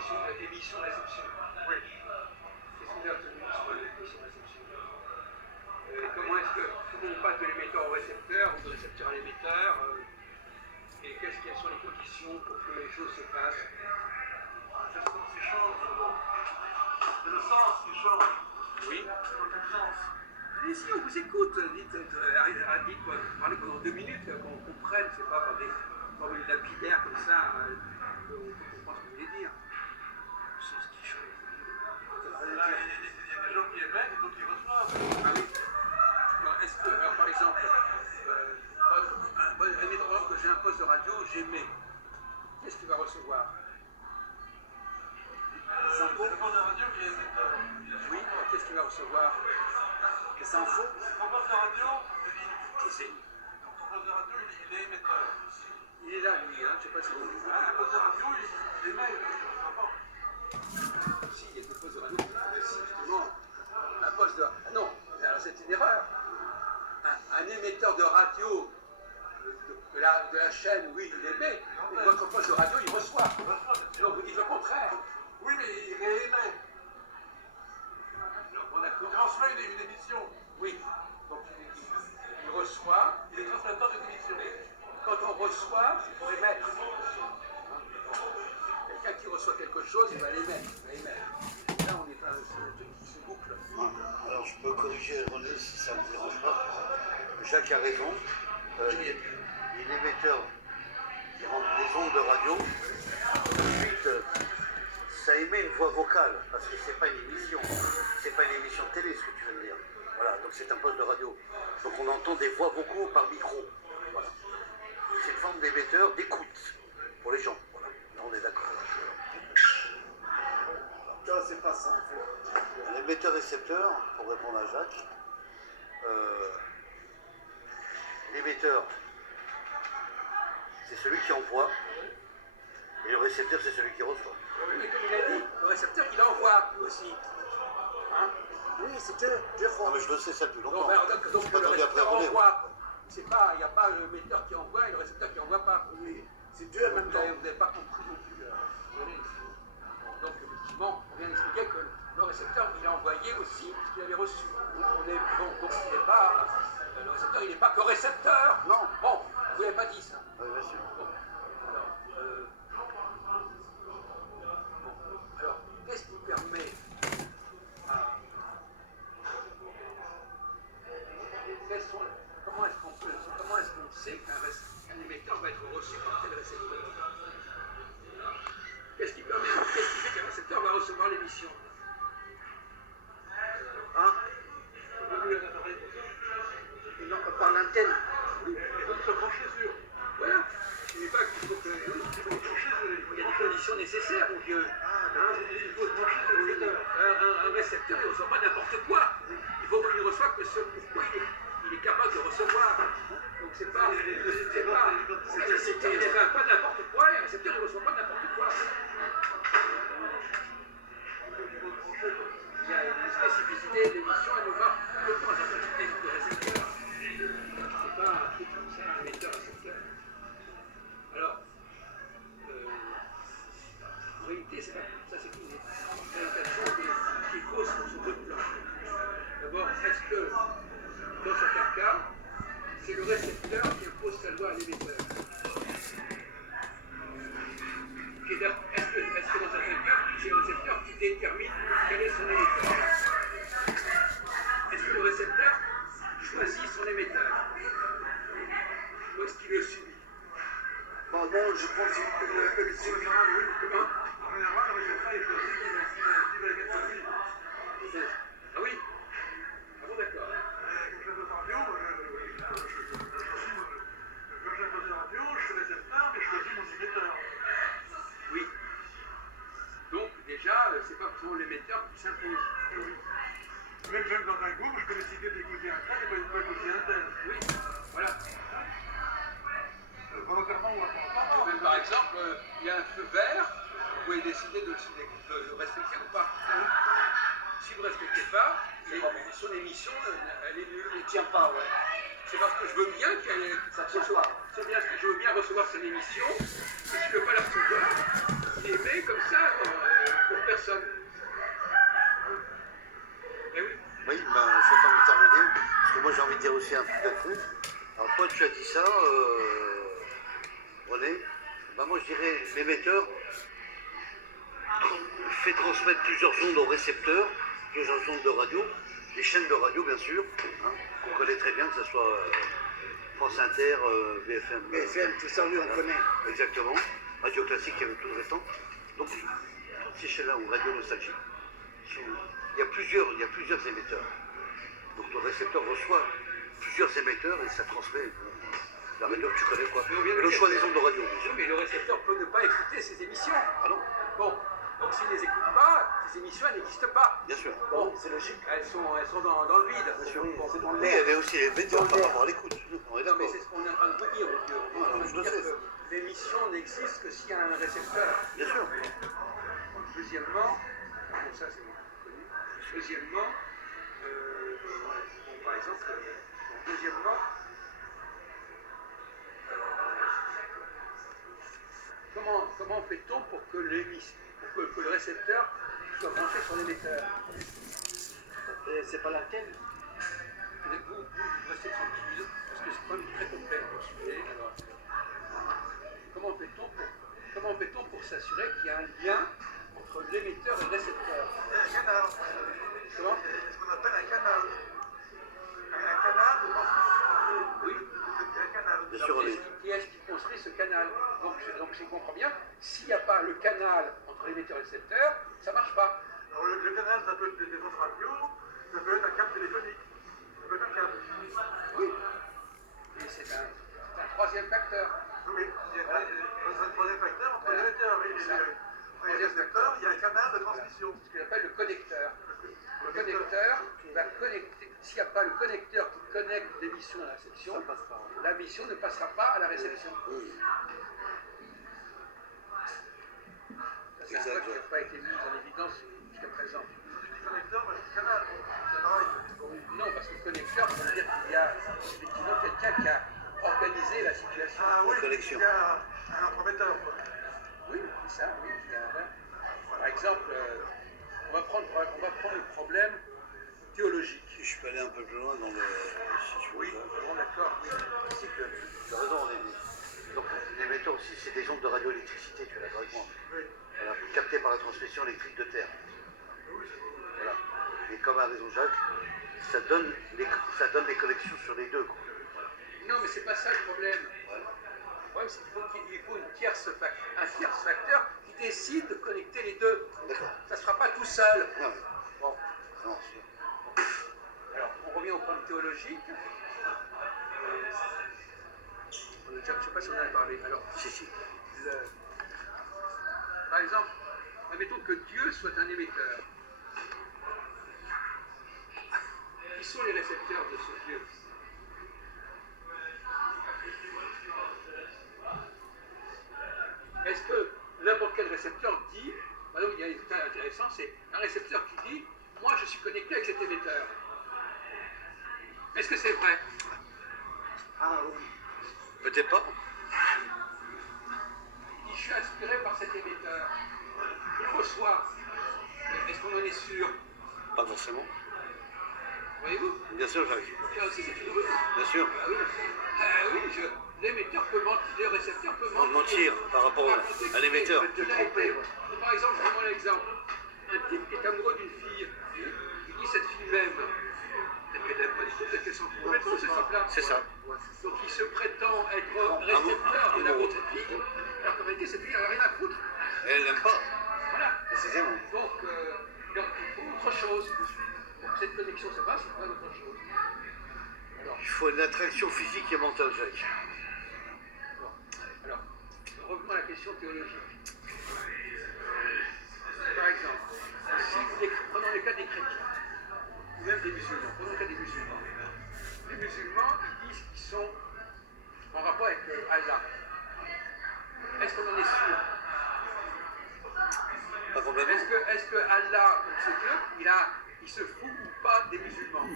émission-réception. Oui. Qu'est-ce que vous avez obtenu sur l'émission-réception? Comment est-ce que on passe de l'émetteur au récepteur ou de récepteur à l'émetteur et quelles sont les conditions pour que les choses se passent? C'est ce qui change. C'est le sens qui change. Oui. Aucun sens. Allez-y, on vous écoute. Dites, parlez pendant 2 minutes, qu'on comprenne, c'est pas par des formules lapidaires comme ça, qu'on comprend ce que vous voulez dire. C'est ce qui change. Il y a des gens qui émettent et d'autres qui reçoivent. Ah oui. Alors, est-ce que, alors, par exemple, admettons que j'ai un poste de radio, j'émets. Qu'est-ce qu'il va recevoir? C'est le poste de radio qui est émetteur. Oui, qu'est-ce qu'il va recevoir? Les infos. Ton poste de radio, Qui c'est? ton poste de radio, il est émetteur. Il est là, lui, hein, je sais pas si vous le Un poste de radio, il émet. Si, il y a des postes de radio. Si, justement, un poste de... Ah non, alors c'est une erreur. Un émetteur de radio de la chaîne, oui, il émet, mais votre poste de radio, il reçoit. Donc vous dites le contraire. Oui, mais il réémet. Alors, bon, d'accord. Il transmet une émission. Oui, donc il reçoit. Il est transmetteur d'une émission. Quand on reçoit, c'est pour émettre. Quelqu'un qui reçoit quelque chose, il va l'émettre. Là, on est dans ce boucle. Alors je peux corriger René si ça ne me dérange pas. Jacques a raison. Il est émetteur qui rentre des ondes de radio. Ensuite, ça émet une voix vocale, parce que c'est pas une émission. C'est pas une émission de télé, ce que tu veux me dire. Voilà, donc c'est un poste de radio. Donc on entend des voix vocaux par micro. Voilà. C'est une forme d'émetteur d'écoute pour les gens. Voilà. Là, on est d'accord. Ça, c'est pas ça, en fait. L'émetteur-récepteur, pour répondre à Jacques, l'émetteur, c'est celui qui envoie, et le récepteur, c'est celui qui reçoit. Oui, mais comme il a dit, le récepteur, il envoie lui aussi. Hein? Oui, c'est deux fois. Non mais je le sais ça depuis longtemps. Donc J'ai pas le attendu après récepteur René. envoie. C'est pas, il n'y a pas le metteur qui envoie et le récepteur qui envoie pas. Oui, c'est deux en même Vous temps. n'avez pas compris non plus. Donc effectivement, on vient d'expliquer que le récepteur, il a envoyé aussi ce qu'il avait reçu. Donc il n'est pas, le récepteur, il n'est pas que récepteur. Non. Bon, vous n'avez pas dit ça. Oui, bien sûr. Bon, alors, qu'est-ce qui permet à... Comment est-ce qu'on sait qu'un émetteur va être reçu par tel récepteur? Qu'est-ce qui fait qu'un récepteur va recevoir l'émission? Hein? Non, par l'antenne. Il faut se brancher sur. Voilà. Je ne dis pas qu'il faut que... Il y a des conditions nécessaires, mon vieux. Il faut se brancher sur l'émetteur. Un récepteur, il ne reçoit pas n'importe quoi. Il faut qu'il reçoive que ce pourquoi il est capable de recevoir. Donc c'est pas n'importe quoi, et un récepteur, il ne reçoit pas n'importe quoi. Il y a une spécificité de l'émission, elle ne va que pour un certain type de récepteur. C'est pas un truc comme ça, un émetteur-récepteur. Alors, en réalité, c'est pas ça, c'est une présentation qui est fausse sur ce deux plans. D'abord, est-ce que, dans certains cas, c'est le récepteur qui impose sa loi à l'émetteur? Est-ce que dans certains cas, c'est le récepteur qui détermine quel est son émetteur? Est-ce que le récepteur choisit son émetteur? Ou est-ce qu'il le subit? Bon, non, je pense que le En général, oui. En général, le récepteur, il choisit qui va émettre sa vie. Ah oui? Ah bon, d'accord. Comme chef de radio, quand j'ai un poste de radio, je suis récepteur, mais je choisis mon émetteur. Oui. Donc, déjà, c'est pas forcément l'émetteur qui s'impose. Oui. Même dans un groupe, je peux décider d'écouter un tel et pas écouter un tel. Oui. Voilà. Volontairement ou involontairement. Même, par exemple, il y a un feu vert, vous pouvez décider de le respecter ou pas. Si vous ne respectez pas, son émission, elle est nulle. ne tient pas, ouais. C'est parce que je veux bien Ça tient pas. C'est bien que je veux bien recevoir son émission, et si je ne veux pas la recevoir, il émet comme ça. tu as dit ça, René, bah moi je dirais l'émetteur fait transmettre plusieurs ondes au récepteur, plusieurs ondes de radio, des chaînes de radio bien sûr, hein, qu'on connaît très bien, que ce soit France Inter, BFM. BFM, tout ça, lui, on connaît. Exactement. Radio Classique, il y avait tout le restant. Donc, toutes ces chaînes-là, ou Radio Nostalgie, il y a plusieurs émetteurs. Donc, le récepteur reçoit plusieurs émetteurs et ça transmet la radio que tu connais, quoi. Le choix des ondes de radio. Non, mais le récepteur peut ne pas écouter ces émissions. Ah non, Bon, donc s'il ne les écoute pas, ces émissions, elles n'existent pas. bien sûr. Bon, c'est logique. Elles sont dans le vide. Bon, C'est dans Mais il y l'air. avait aussi les médias par rapport à l'écoute. On est non, mais d'accord. c'est ce qu'on est en train de vous dire, monsieur. On est en train de je vous le dire sais. que l'émission n'existe que s'il y a un récepteur. Bien sûr. Deuxièmement, bon, ça c'est connu. Deuxièmement, bon, par exemple, deuxièmement, comment fait-on pour que que le récepteur soit branché sur l'émetteur? C'est pas l'antenne. Vous restez tranquille, parce que c'est quand même très complexe pour suivre. Alors, comment fait-on pour s'assurer qu'il y a un lien entre l'émetteur et le récepteur? Un canal. Comment? C'est ce qu'on appelle un canal. Un canal de transmission. Oui. Un canal. Bien sûr, on est. Qui est-ce qui construit ce canal? Donc je comprends bien, s'il n'y a pas le canal entre l'émetteur et le récepteur, ça ne marche pas. Alors, le canal, ça peut être des ondes radio, ça peut être un câble téléphonique. Ça peut être un câble. Oui. Et c'est un troisième facteur. Oui, il y a un troisième facteur entre l'émetteur et le récepteur, il y a un canal de transmission. Ce qu'on appelle le connecteur. Le connecteur va connecter. S'il n'y a pas le connecteur qui connecte l'émission à la réception, la mission ne passera pas à la réception. Ça, c'est un point qui n'a pas été mis en évidence jusqu'à présent. Le connecteur, mais c'est le canal. C'est pareil. Non, parce que le connecteur, ça veut dire qu'il y a effectivement quelqu'un qui a organisé la situation. Ah oui, connexion. il y a un entremetteur. Oui, c'est ça, oui. Par exemple, on va prendre le problème théologique. Je peux aller un peu plus loin dans le. Si tu veux. Oui, bon, d'accord. Oui. C'est que tu as raison, on est. Donc l'émetteur aussi, c'est des ondes de radioélectricité, tu es d'accord avec moi. Oui. Voilà, captées par la transmission électrique de terre. Voilà. Et comme a raison Jacques, ça donne des connexions sur les deux. Quoi. Non, mais c'est pas ça le problème. Le problème, c'est qu'il faut un tierce facteur qui décide de connecter les deux. D'accord. Ça ne se fera pas tout seul. Non, mais- Bon. non, Alors, on revient au problème théologique. Je ne sais pas si on en a parlé. Alors, si. par exemple, admettons que Dieu soit un émetteur. Qui sont les récepteurs de ce Dieu? Est-ce que n'importe quel récepteur dit, par exemple, il y a un détail intéressant, c'est un récepteur qui dit, moi je suis connecté avec cet émetteur. Est-ce que c'est vrai? Ah oui. Peut-être pas. Je suis inspiré par cet émetteur. Je le reçois. Mais est-ce qu'on en est sûr? Pas forcément. Voyez-vous? Bien sûr, Jacques. Là aussi, c'est une ruse. Bien sûr. Ah oui, l'émetteur peut mentir, le récepteur peut Faut mentir par rapport à l'émetteur. Par exemple, je prends l'exemple. Un type qui est amoureux d'une fille, il dit cette fille m'aime. Peut-être qu'elle n'aime pas du tout, peut-être qu'elle s'en fout complètement, c'est ça là. C'est ça. Donc il se prétend être récepteur de l'amour de cette fille, alors qu'en réalité, cette fille n'a rien à foutre. Elle l'aime pas. Voilà. Précisément. Donc il faut autre chose. Donc cette connexion, c'est pas autre chose. Alors, Il faut une attraction physique et mentale, Jacques. alors, revenons à la question théologique. Par exemple, prenons le cas des chrétiens, ou même des musulmans. Prenons le cas des musulmans. Les musulmans, ils disent qu'ils sont en rapport avec Allah. Est-ce qu'on en est sûr? Pas complètement. Est-ce que Allah, donc ce Dieu, il se fout ou pas des musulmans?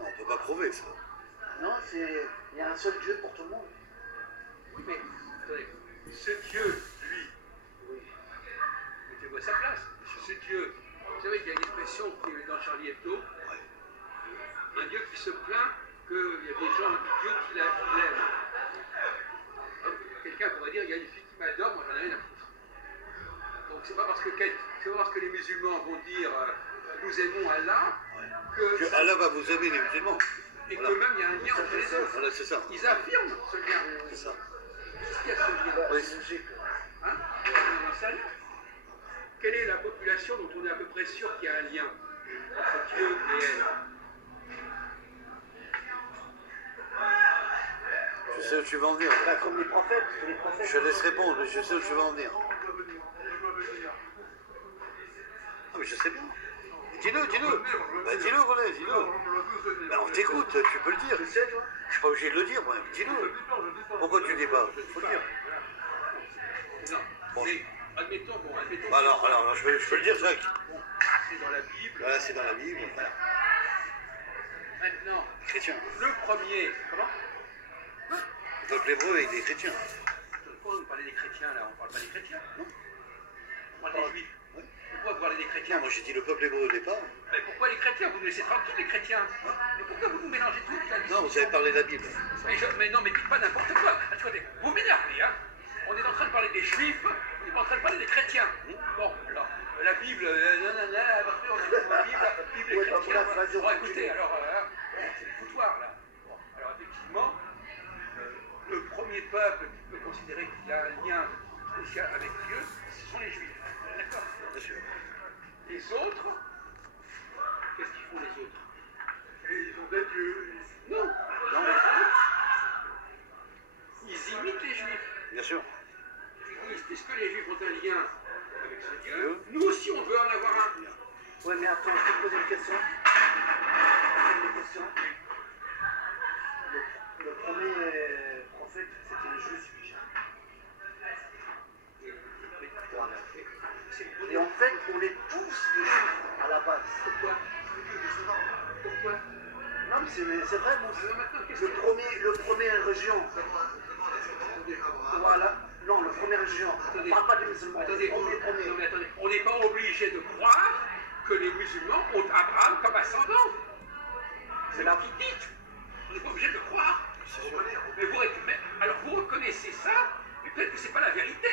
On ne peut pas prouver ça. Non, il y a un seul Dieu pour tout le monde. Oui, mais attendez, ce Dieu, lui, mettez-vous à sa place. Ce Dieu, vous savez qu'il y a une expression qui est dans Charlie Hebdo, un Dieu qui se plaint qu'il y a des gens, Dieu qui l'aime. c'est pas parce que les musulmans vont dire nous aimons Allah Que que Allah va vous aimer les musulmans. et Voilà. que même il y a un lien entre les deux. Voilà, c'est ça. Ils affirment ce lien. C'est ça. Qu'est-ce qu'il y a ce lien? Oui. C'est logique. Hein? On n'en sait rien. Quelle est la population dont on est à peu près sûr qu'il y a un lien entre Dieu et elle? Je sais où tu vas en venir. Bah, comme les prophètes. Les prophètes. Je laisse répondre, mais je sais où tu vas en venir. Ah mais je sais bien. Dis-le, dis-le. Bah, dis-le, René, dis-le. Bah, on t'écoute, tu peux le dire. Tu sais, toi? Je suis pas obligé de le dire, moi. Dis-le. Pourquoi tu dis pas? Faut le dire. Non. Bon. Mais admettons. Bah, alors, je peux le dire, Jacques. Bon, c'est dans la Bible. Voilà, c'est dans la Bible. Voilà. Maintenant, Chrétien. le premier. Comment? Le peuple hébreu et des chrétiens. Pourquoi vous parlez des chrétiens là? On parle pas des chrétiens? Non. On parle des juifs. Ouais. Pourquoi vous parlez des chrétiens? Tiens, moi j'ai dit le peuple hébreu au départ. Mais pourquoi les chrétiens? Vous nous laissez tranquilles les chrétiens. Mais pourquoi vous mélangez tout là? Non, vous avez parlé de la Bible. Mais non, mais dites pas n'importe quoi. Attendez, vous m'énervez, hein. On est en train de parler des juifs, on est pas en train de parler des chrétiens. Bon, alors, la Bible, nanana, après on a la Bible et Ouais, chrétiens. bah, vas-y, on Bon, continue. écoutez, alors, c'est le foutoir, là. Bon, alors, effectivement, le premier peuple qui peut considérer qu'il y a un lien spécial avec Dieu, ce sont les juifs. D'accord? Bien sûr. Les autres, qu'est-ce qu'ils font les autres? Ils ont des dieux. Non, les autres, ils imitent les juifs. Bien sûr. Ils disent, puisque les juifs ont un lien avec ce Dieu, nous aussi on veut en avoir un. Ouais, mais attends, je vais te poser une question. Une question. Le premier prophète, c'était un juif. Et en fait, on est tous des juifs à la base. Pourquoi? Pourquoi? Non, mais c'est vrai, bon, Alors maintenant, qu'est-ce que le premier religion. Voilà. Non, le premier religion. On ne parle pas des musulmans. Attendez, On est premier. non, mais attendez, on n'est pas obligé de croire que les musulmans ont Abraham comme ascendant. C'est là qui dit. On n'est pas obligé de le croire. Mais alors vous reconnaissez ça, mais peut-être que c'est pas la vérité.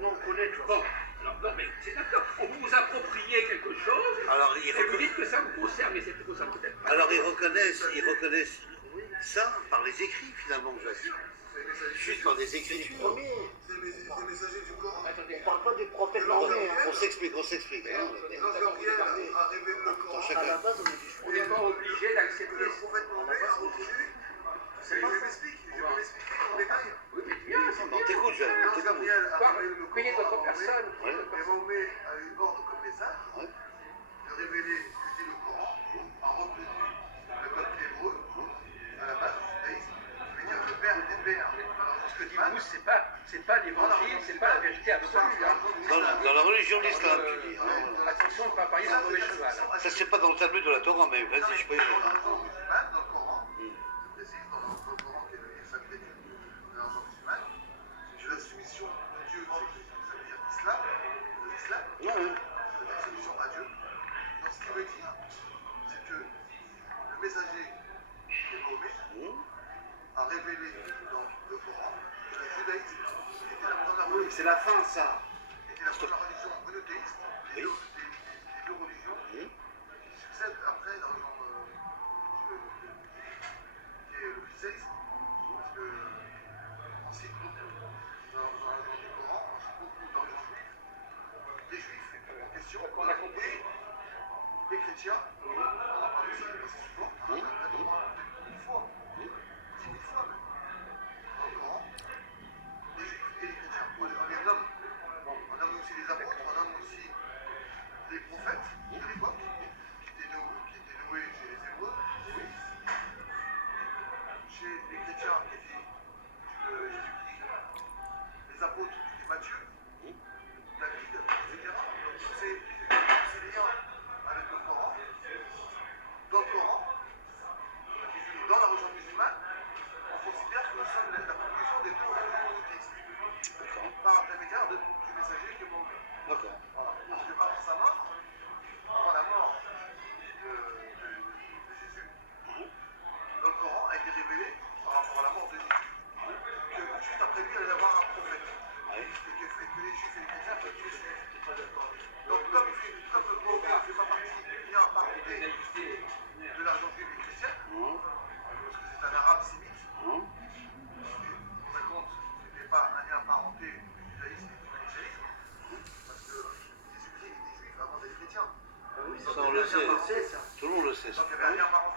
Non, on connaît, tu vois. Bon, alors, non mais c'est d'accord. On vous appropriez quelque chose, Alors, et vous dites que ça vous concerne, mais ça ne concerne peut-être pas. Alors ils reconnaissent ça par les écrits finalement, Jacques. Juste par des écritures. Premier. C'est les messagers du Coran. Attendez, On parle pas des prophètes On, normaux. Hein. on s'explique. Hein. Quand Gabriel a révélé le Coran, À la base, on est du on n'est pas obligé d'accepter le ça. prophète Mohammed a reçu. Je vais m'expliquer en détail. Oui, mais bien, c'est Non, bien. t'écoutes, Jacques. Quand T'écoutes. Gabriel a révélé le Coran, Payez d'autres personnes. Ouais. et Mahomet a eu ordre comme message Ouais. de révéler ce qu'était le Coran, a retenu le peuple hébreu à la base du judaïsme, je veux dire le père des pères. Ce que dit Mousse, c'est pas l'évangile, c'est pas la vérité absolue. Hein. Dans la religion de l'islam, tu dis. Hein. Attention de ne pas parier sur le mauvais cheval. Hein. Ça, c'est pas dans le Talmud de la Torah, mais vas-y, je peux y Dans aller. la religion musulmane, dans le Coran, je précise, dans le Coran qui est le sacré de la religion musulmane, la soumission de Dieu, ça veut dire l'islam, Ouais. la soumission à Dieu. Donc ce qui veut dire, c'est que le messager qui est Mahomet a révélé dans le Coran que le judaïsme était la première Oui, religion, c'est la fin, ça. était la première religion monothéiste des deux religions qui succèdent après dans le genre qui est le christianisme. Parce que on cite beaucoup dans la genre du Coran, on cite beaucoup dans les juifs, des juifs en question, On a compris. et les chrétiens, on en parle aussi assez souvent, on en a au moins 10 fois, 10 000 fois même, dans le Coran, les juifs et les chrétiens. On les nomme. On nomme aussi les apôtres, on nomme aussi les prophètes de l'époque, qui étaient noués chez les Hébreux, chez les chrétiens qui étaient Jésus-Christ, les apôtres qui étaient Matthieu, David, etc. Donc tous ces liens avec le Coran, dans le Coran, dans la religion musulmane, on considère que nous sommes la conclusion des deux religions monothéistes, par l'intermédiaire du messager qui est Mahomet. D'accord. Voilà. Parce que par sa mort, avant la mort de Jésus, dans le Coran a été révélé par rapport à la mort de Jésus, que juste après lui, il allait y avoir un prophète. Ouais. que les juifs et les chrétiens soient tous juifs. Donc comme le Mahomet ne fait pas partie du lien parenté de l'argent juif et chrétien, parce que c'est un arabe sémite, on raconte que ce n'est pas un lien parenté du judaïsme et du christianisme, parce que les Égyptiens étaient juifs avant d'être chrétiens. Ça, on le sait. Tout le monde le sait. Donc il y avait un lien parenté